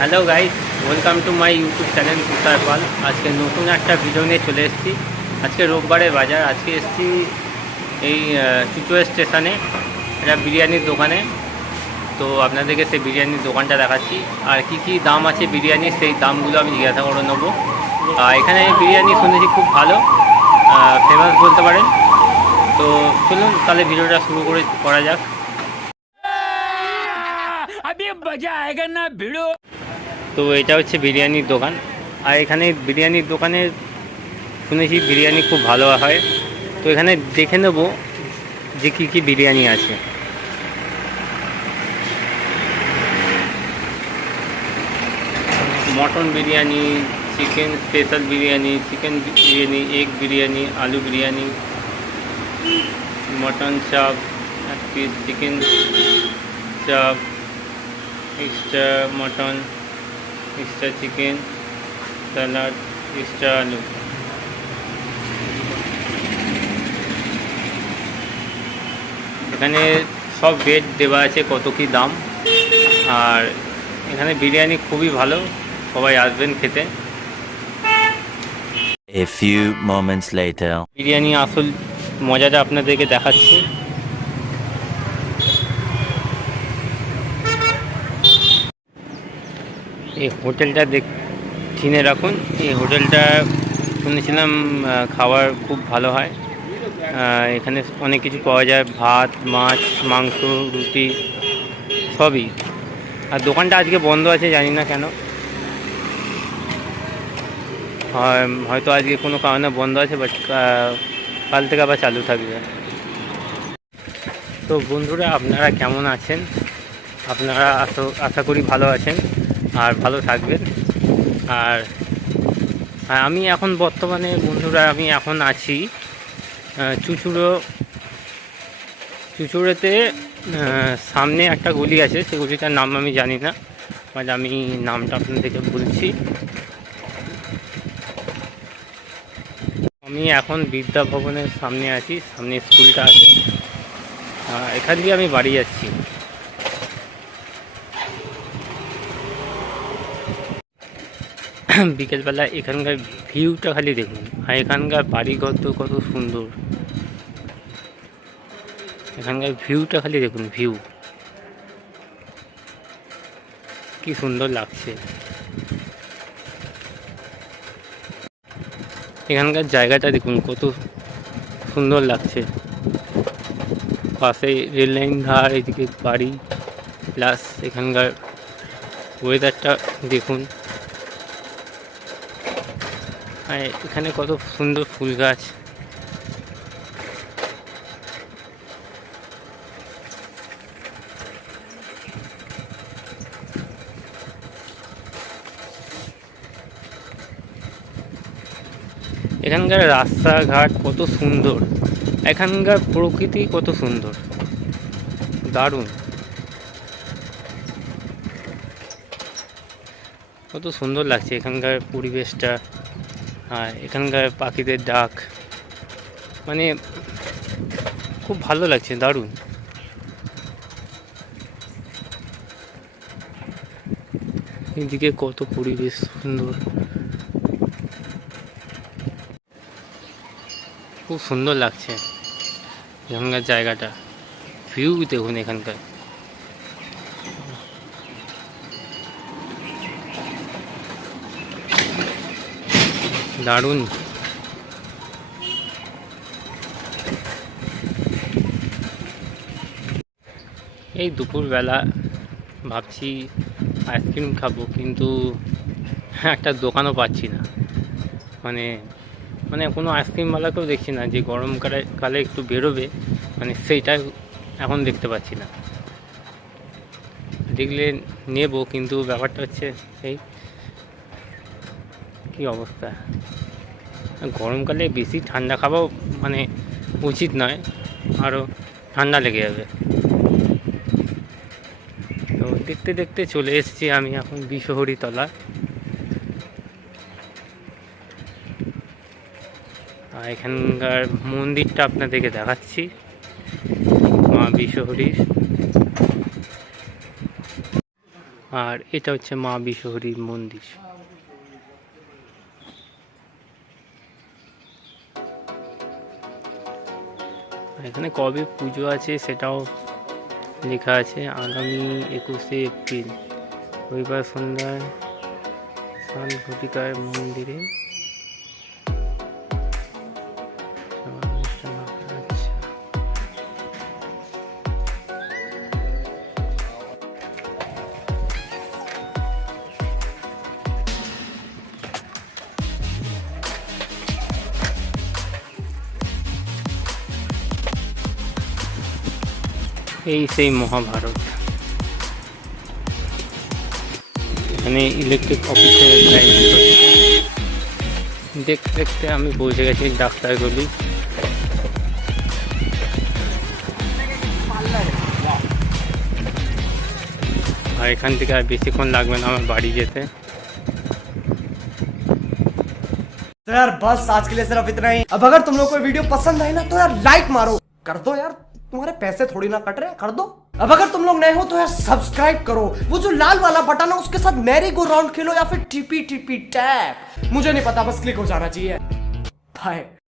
Hello guys, welcome to my YouTube channel Tushar Pal. আজকে নতুন একটা ভিডিও নিয়ে চলে এসেছি। আজকে রোববারের বাজার। আজকে এসেছি এই চুচুড়া স্টেশনে একটা বিরিয়ানির দোকানে। তো আপনাদেরকে সেই বিরিয়ানির দোকানটা দেখাচ্ছি আর কি কি দাম আছে বিরিয়ানির, সেই দামগুলো আমি জিজ্ঞাসা করে নেবো। এখানে বিরিয়ানি শুনেছি খুব ভালো, ফেমাস বলতে পারেন। তো চলুন তাহলে ভিডিওটা শুরু করা যাক। তো এটা হচ্ছে বিরিয়ানির দোকান। আর এখানে বিরিয়ানির দোকানে শুনেছি বিরিয়ানি খুব ভালো হয়। তো এখানে দেখে নেব যে কী কী বিরিয়ানি আছে। Mutton biryani, chicken special biryani, chicken biryani, egg biryani, আলু বিরিয়ানি, মটন চাপ এক পিস, চিকেন চাপ, extra mutton, extra chicken, salad, extra আলু। এখানে সব রেট দেওয়া আছে, কত কি দাম। আর এখানে বিরিয়ানি খুবই ভালো, সবাই আসবেন খেতে। A few moments later. Biryani আসল মজাটা আপনাদেরকে দেখাচ্ছি। এই হোটেলটা চিনে রাখুন। এই হোটেলটা শুনেছিলাম খাবার খুব ভালো হয়। এখানে অনেক কিছু পাওয়া যায়, ভাত, মাছ, মাংস, রুটি সবই। আর দোকানটা আজকে বন্ধ আছে, জানি না কেন। হয়তো আজকে কোনো কারণে বন্ধ আছে, বাট কাল থেকে আবার চালু থাকবে। তো বন্ধুরা, আপনারা কেমন আছেন? আপনারা আশা করি ভালো আছেন আর ভালো থাকবেন। আর আমি এখন বর্তমানে বন্ধুরা আমি এখন আছি চুচুড়োতে। সামনে একটা গলি আছে, সেই গলিটার নাম আমি জানি না, বাট আমি নামটা আপনাদেরকে বলছি। আমি এখন বিদ্যা ভবনের সামনে আছি, সামনে স্কুলটা আছে। এখান দিয়ে আমি বাড়ি যাচ্ছি। বিকেলবেলা এখানকার ভিউটা খালি দেখুন, আর এখানকার বাড়িঘর তো কত সুন্দর। এখানকার ভিউটা খালি দেখুন, ভিউ কি সুন্দর লাগছে। এখানকার জায়গাটা দেখুন কত সুন্দর লাগছে। পাশে রেল লাইন ধার, এদিকে বাড়ি, প্লাস এখানকার ওয়েদারটা দেখুন। আর এখানে কত সুন্দর ফুল গাছ। এখানকার রাস্তাঘাট কত সুন্দর, এখানকার প্রকৃতি কত সুন্দর, দারুণ, কত সুন্দর লাগছে এখানকার পরিবেশটা। আর এখানকার পাখিদের ডাক, মানে খুব ভালো লাগছে, দারুণ। এদিকে কত পরিবেশ সুন্দর, খুব সুন্দর লাগছে এখানকার জায়গাটা। ভিউ দেখুন এখানকার, দারুণ। এই দুপুরবেলা ভাবছি আইসক্রিম খাবো, কিন্তু একটা দোকানও পাচ্ছি না। মানে মানে কোনো আইসক্রিমওয়ালাকেও দেখছি না যে গরমকালে একটু বেরোবে, মানে সেইটা এখন দেখতে পাচ্ছি না। দেখলে নেব, কিন্তু ব্যাপারটা হচ্ছে এই কী অবস্থা। গরমকালে বেশি ঠান্ডা খাওয়াও মানে উচিত নয়, আরও ঠান্ডা লেগে যাবে। তো দেখতে দেখতে চলে এসেছি আমি এখন বিশহরিতলা। আর এখানকার মন্দিরটা আপনাদেরকে দেখাচ্ছি, মা বিশহরীর। আর এটা হচ্ছে মা বিশ্বহরীর মন্দির। এখানে কবে পুজো আছে সেটাও লেখা আছে, আগামী 21শে এপ্রিল রবিবার সন্ধ্যায় সান ঘটিকার মন্দিরে অনুষ্ঠান হবে। আচ্ছা, এই সেই মহাভারত। এখানে ইলেকট্রিক অফিসের লাইন হচ্ছে, দেখতে দেখতে আমি পৌঁছে গেছি ডাক্তারগুলি। আর এখান থেকে আর বেশিক্ষণ লাগবে না আমার বাড়ি যেতে। तो यार बस आज के लिए सिर्फ इतना ही। अब अगर तुम लोग को वीडियो पसंद आई ना तो यार लाइक मारो, कर दो यार, तुम्हारे पैसे थोड़ी ना कट रहे हैं, कर दो। अब अगर तुम लोग नए हो तो यार सब्सक्राइब करो, वो जो लाल वाला बटन है उसके साथ मैरी गो राउंड खेलो या फिर टीपी टीपी टैप, मुझे नहीं पता, बस क्लिक हो जाना चाहिए। बाय।